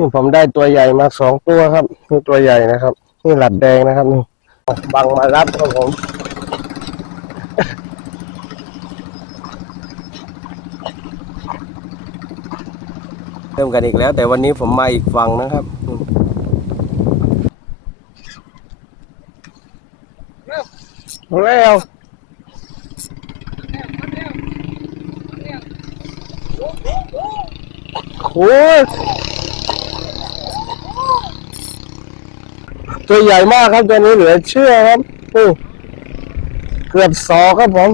นี่ผมได้ตัวใหญ่มาสองตัวครับนี่ตัวใหญ่นะครับ นี่หลัดแดงนะครับนี่บังมารับครับผมเริ่มกันอีกแล้ว แต่วันนี้ผมมาอีกฝั่งนะครับแล้วโอ้ย ตัวใหญ่มากครับตัวนี้เหลือเชื่อครับนี่เกือบสอครับผม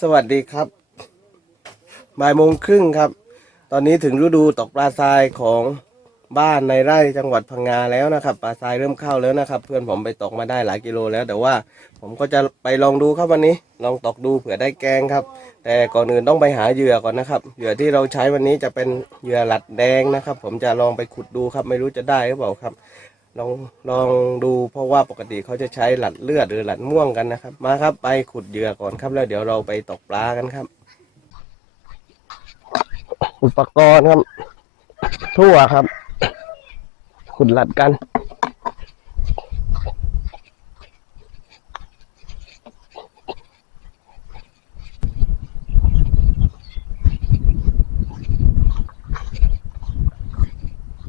สวัสดีครับบ่ายโมงครึ่งครับ ตอนนี้ถึงฤดูตกปลาทรายของบ้านในไร่จังหวัดพังงาแล้วนะครับปลาทรายเริ่มเข้าแล้วนะครับ เพื่อนผมไปตกมาได้หลายกิโลแล้ว แต่ว่าผมก็จะไปลองดูครับวันนี้ ลองตกดูเผื่อได้แกงครับ แต่ก่อนอื่นต้องไปหาเหยื่อก่อนนะครับเหยื่อที่เราใช้วันนี้จะเป็นเหยื่อหลัดแดงนะครับ ผมจะลองไปขุดดูครับ ไม่รู้จะได้หรือเปล่าครับ ลองลองดูเพราะว่าปกติเขาจะใช้หลัดเลือดหรือหลัดม่วงกันนะครับ มาครับไปขุดเหยื่อก่อนครับแล้วเดี๋ยวเราไปตกปลากันครับ อุปกรณ์ครับ ทั่วครับ ขุดหลัดกัน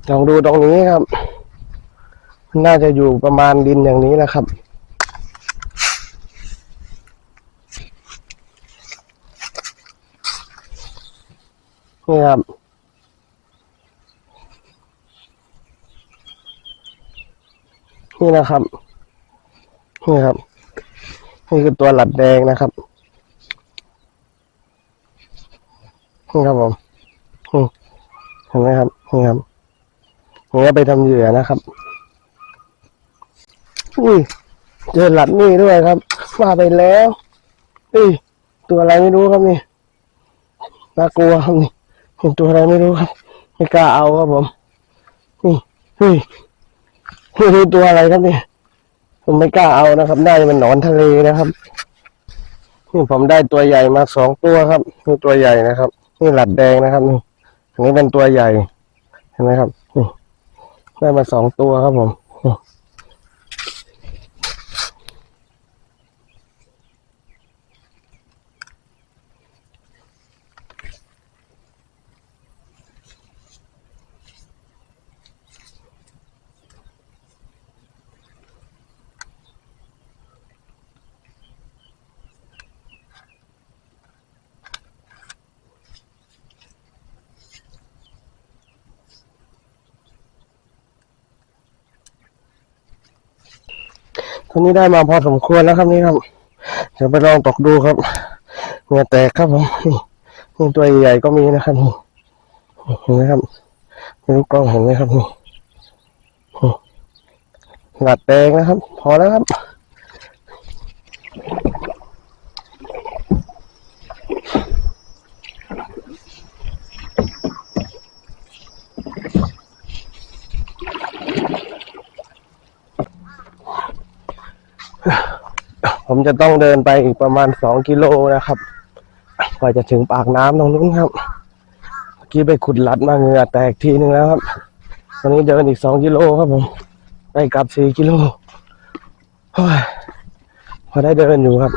ลองดูตรงนี้ครับ น่าจะอยู่ประมาณดินอย่างนี้แหละครับ นี่ครับ นี่นะครับ นี่ครับ นี่คือตัวหลัดแดงนะครับ นี่ครับผมเห็นไหมครับ นี่ครับนี่ก็ไปทำเหยื่อนะครับ อุ้ย เจอหลัดนี่ด้วยครับมาไปแล้วอุ้ยตัวอะไรไม่รู้ครับนี่น่ากลัวครับนี่ เห็นตัวอะไรไม่รู้ครับไม่กล้าเอาครับผมนี่เฮ้ยไม่รู้ตัวอะไรครับนี่ยผมไม่กล้าเอานะครับ ได้มันหนอนทะเลนะครับนี่ผมได้ตัวใหญ่มาสองตัวครับนี่ตัวใหญ่นะครับ นี่หลัดแดงนะครับนี่อันนี้เป็นตัวใหญ่เห็นไหมครับนี่ได้มาสองตัวครับผมนี่ ตัวนี้ได้มาพอสมควรแล้วครับนี่ครับเดี๋ยวไปลองตกดูครับเหงื่อแตกครับผมนี่นี่ตัวใหญ่ๆก็มีนะครับนี่เห็นไหมครับไม่รู้กล้องเห็นไหมครับนี่นี่หลัดแดงนะครับ พอแล้วครับ ผมจะต้องเดินไปอีกประมาณสองกิโลนะครับกว่าจะถึงปากน้ำตรงนู้นครับเมื่อกี้ไปขุดลัดมาเหงื่อแตกทีนึงแล้วครับตอนนี้เดินอีกสองกิโลครับผมไปกลับสี่กิโลพอได้เดินอยู่ครับ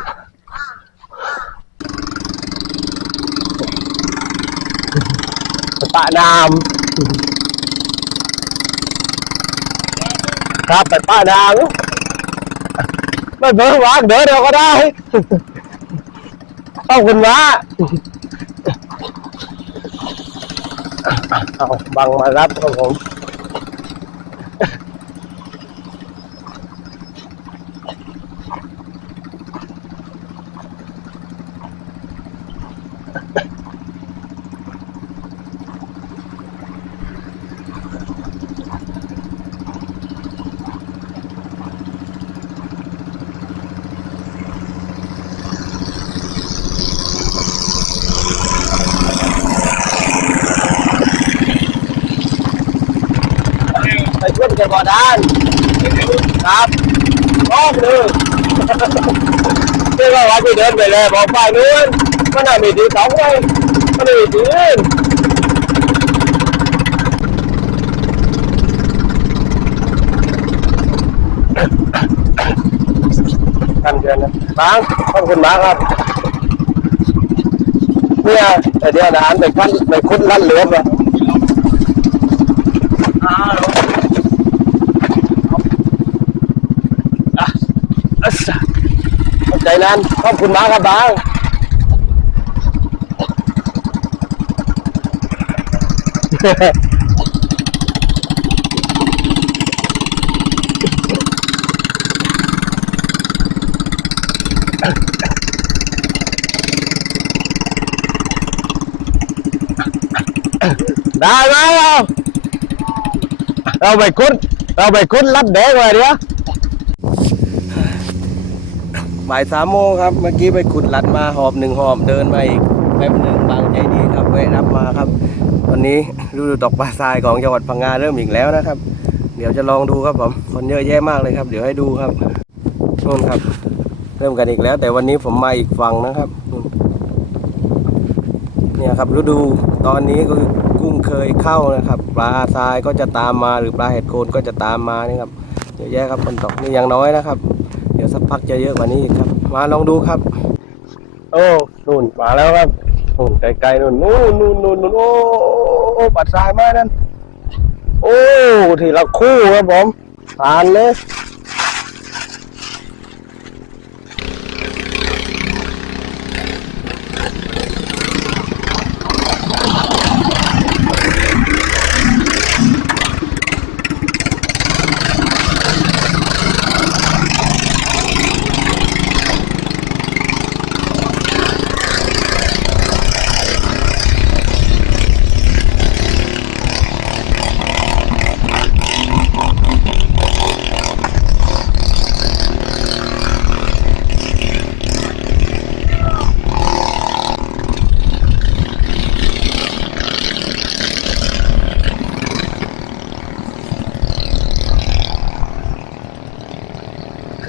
ปะน้ำครับไปป้าน้ำ เดินวางเดี๋ยวเดียวก็ได้เอาคุณวะเอาบังมารับครับผม ฉพาะด้านครับรอบหนึ่งนี่ก็ว่าที่เดินไปเลยบอกฝ่ายนู้นมันน่ามีทีสองเลยมันมีที่อื่นท่านเชิญนนะบางขอบคุณมากครับเนี่ยแต่เดี๋ยวนะอันไปคันไปคุ้นลั่นเหลือมเลยอะอะขอบ ใจนั้น ขอบคุณมากครับบางได้ไหมเรา เราไปคุ้นเราไปคุ้นรับเด็กเลยเดี๋ยว บ่ายสามโมงครับ เมื่อกี้ไปขุดลัดมาหอบหนึ่งหอบเดินมาอีกแป๊บหนึ่งบางใจดีครับแวะรับมาครับวันนี้ฤดูตกปลาทรายของจังหวัดพังงาเริ่มอีกแล้วนะครับ เดี๋ยวจะลองดูครับผมคนเยอะแยะมากเลยครับ เดี๋ยวให้ดูครับนู่นครับ เริ่มกันอีกแล้ว แต่วันนี้ผมมาอีกฝั่งนะครับเนี่ยครับฤดูตอนนี้ก็คือกุ้งเคยเข้านะครับ ปลาทรายก็จะตามมาหรือปลาเห็ดโคนก็จะตามมานี่ครับเยอะแยะครับคนตกนี่ยังน้อยนะครับ ดี๋ยวสักพักจะเยอะกว่านี้อีกครับ มาลองดูครับ โอ้นู่นมาแล้วครับนู่นไกลๆนู่นนู่นนู่นนู่นนู่นโอ้โอ้ปลาทรายมานั่นโอ้ทีละคู่ครับผมผ่านเลย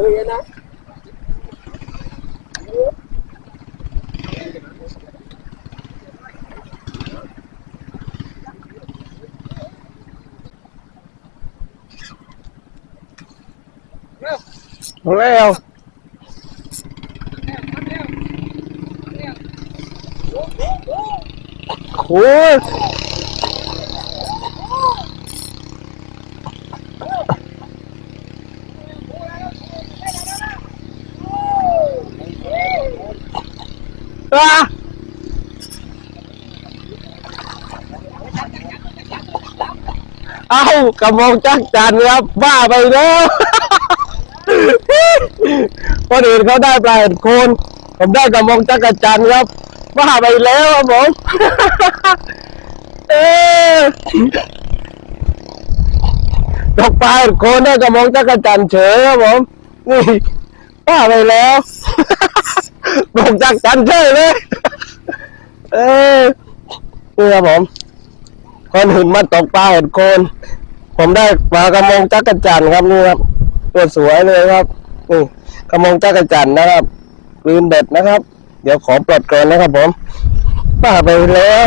เฮ้ยนะ แล้วโอ้ยอะ เอากระมองจักจันครับบ้าไปแล้วคนอื่นเขาได้ปลาเห็ดโคน ผมได้กระมองจักรจันครับบ้าไปแล้วครับผมเออตกปลาเห็ดโคนได้กระมองจักรจันเฉยครับผมนี่บ้าไปแล้ว ตกจากรจันทร์เฉยเลย เออนี่ครับผมคนอื่นมาตกปลาเห็ดโคน ผมได้ปลากระมงจักรจันครับนี่ครับตัวสวยเลยครับนี่กระมงจักรจันนะครับลืมเบ็ดนะครับ เดี๋ยวขอปลดก่อนนะครับผมป้าไปแล้ว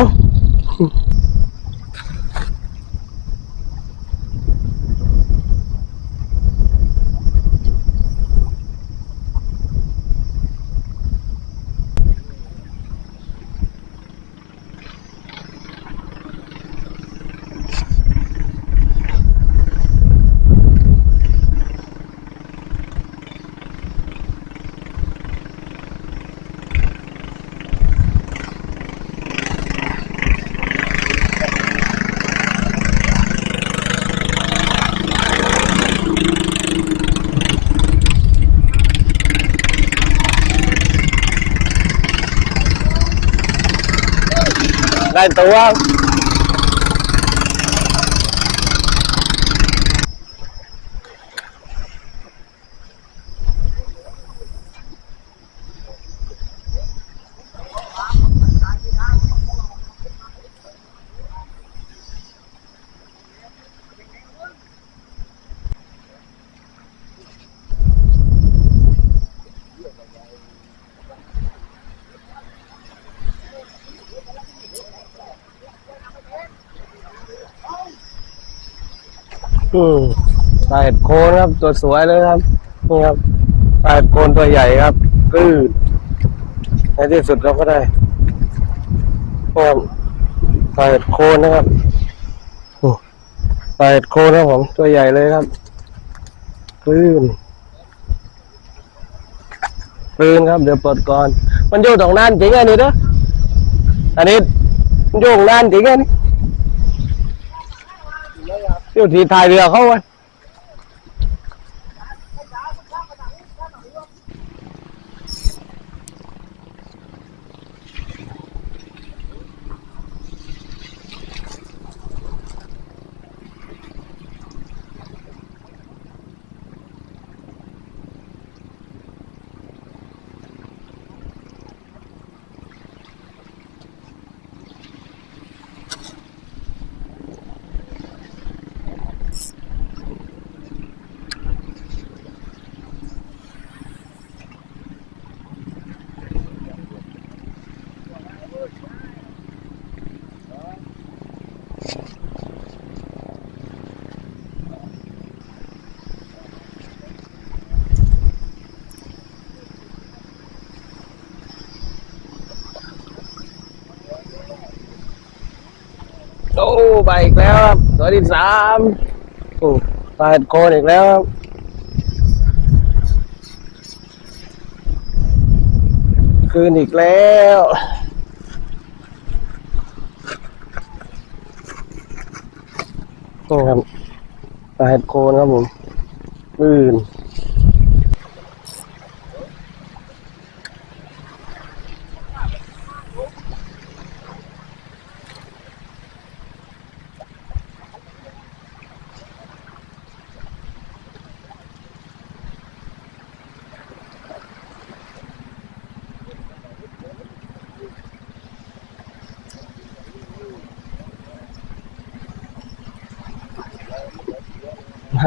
ายตั อืมปลาเห็ดโคนครับ ตัวสวยเลยครับนี่ครับปลาเห็ดโคนตัวใหญ่ครับกือในที่สุดเราก็ได้ครับปลาเห็ดโคนนะครับโอ้ปลาเห็ดโคนครับผมตัวใหญ่เลยครับกลืนกลืนครับ เดี๋ยวเปิดก่อน มันโยกตรงนั้นจริงอันนี้เด้ออันนี้มันโยกนานจริงอันนี้ อยู่ที่ท้ายเรือเขาไว้ อ้ไปอีกแล้วครับตัวที่สามโอ้ปลาเห็ดโคนอีกแล้วครับคืนอีกแล้วนี่ครับปลาเห็ดโคนครับผม อื่น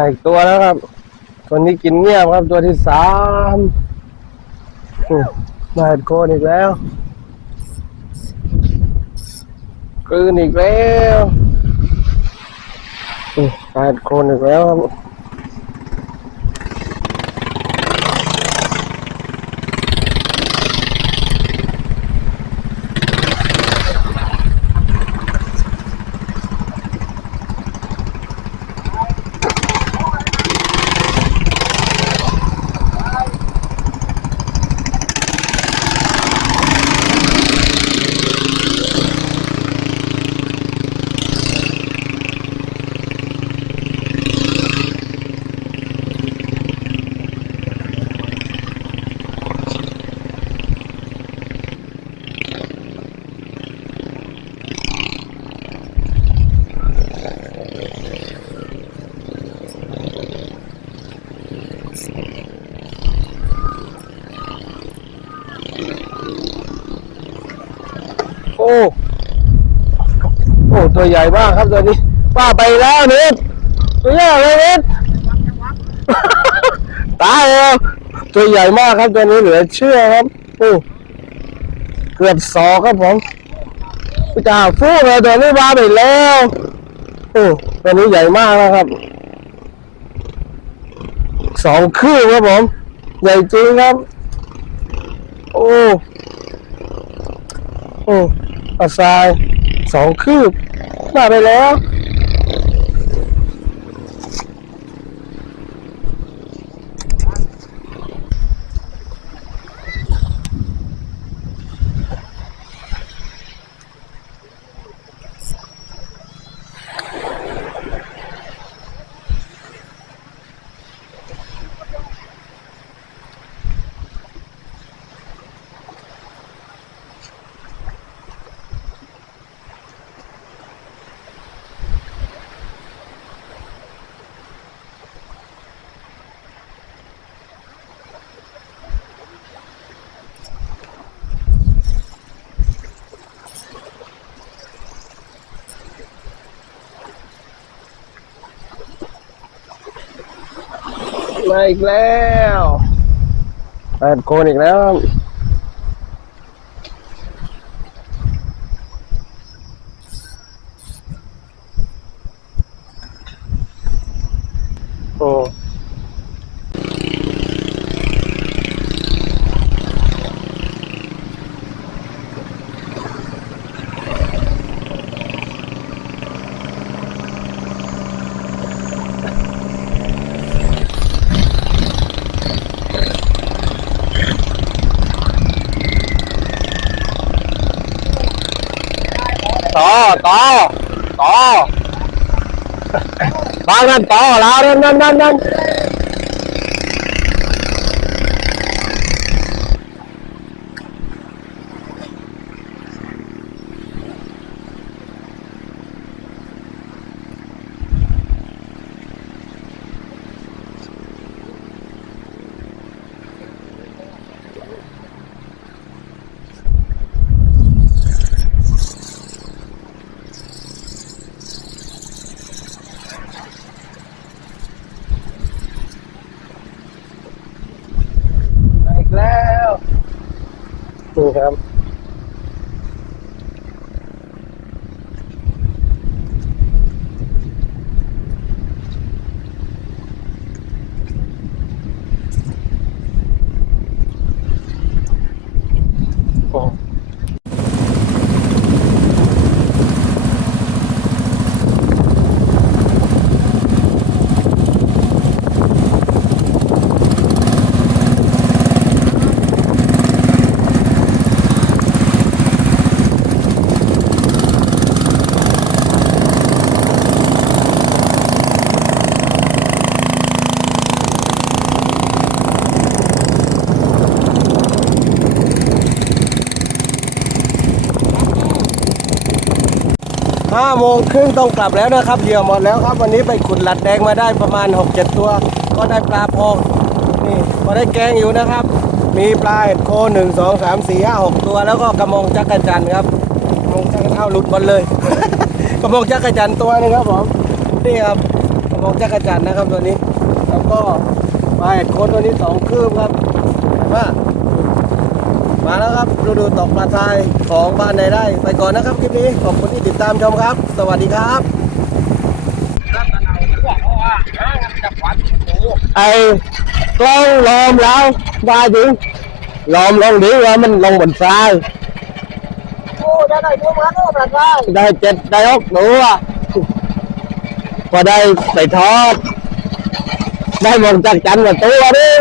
อีกตัวแล้วครับตัวนี้กินเงียบครับตัวที่สามมาดโคนอีกแล้วกลืนอีกแล้วมาดโคนอีกแล้วครับโอ้ โอ้ ตัวใหญ่มากครับตัวนี้ป้าไปแล้วนิดตัวใหญ่เลยนิดตายแล้วตัวใหญ่มากครับตัวนี้เหลือเชื่อครับโอ้เกือบสองครับผมจ่าฟูเลยตัวนี้มาไปแล้วโอ้ตัวนี้ใหญ่มากนะครับสองคืบครับผมใหญ่จริงครับ โอ้โอ้ปลาทรายสองคืบ มาไปแล้ว โมาอีกแล้วแปดคนอีกแล้วครับโอ้ต่อต่อต่อ บ้านนั่นต่อแล้วนั่นนั่นนั่นนั่นมาอีกแล้ว นี่ ห้าโมงครึ่งต้องกลับแล้วนะครับเหยื่อหมดแล้วครับ วันนี้ไปขุดหลัดแดงมาได้ประมาณ 6-7 ตัว ก็ได้ปลาพองนี่พอได้แกงอยู่นะครับ มีปลาเห็ดโคหนึ่งสองสามสี่ห้าหกตัว แล้วก็กระมงจักรจันทร์ครับกระมงจักรเอาหลุดหมดเลย กระมงจักรจันทร์ตัวหนึงครับผมนี่ครับกระมงจักรจันทร์นะครับตัวนี้ แล้วก็ปลาเห็ดโคนตัวนี้สองคืบครับเห็นปะมาแล้วครับ ฤดูตกปลาทรายของบ้านในไร่ไปก่อนนะครับคลิปนี้ขอบคุณที่ติดตามชมครับ สวัสดีครับไอ้กล้องล้อมแล้วได้ถึงล้อมลงดีว่ามันลงบนทรายโอ้ได้ได้ตัวมันโอ้ปลาได้ได้เจ็ดได้หกตัวพอได้ใส่ทอด ได้มองจากจันทร์กับตัวนึง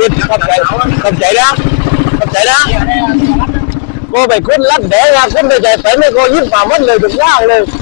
ด้มาเลยอันเดียวเราว่าได้เปรียบเรา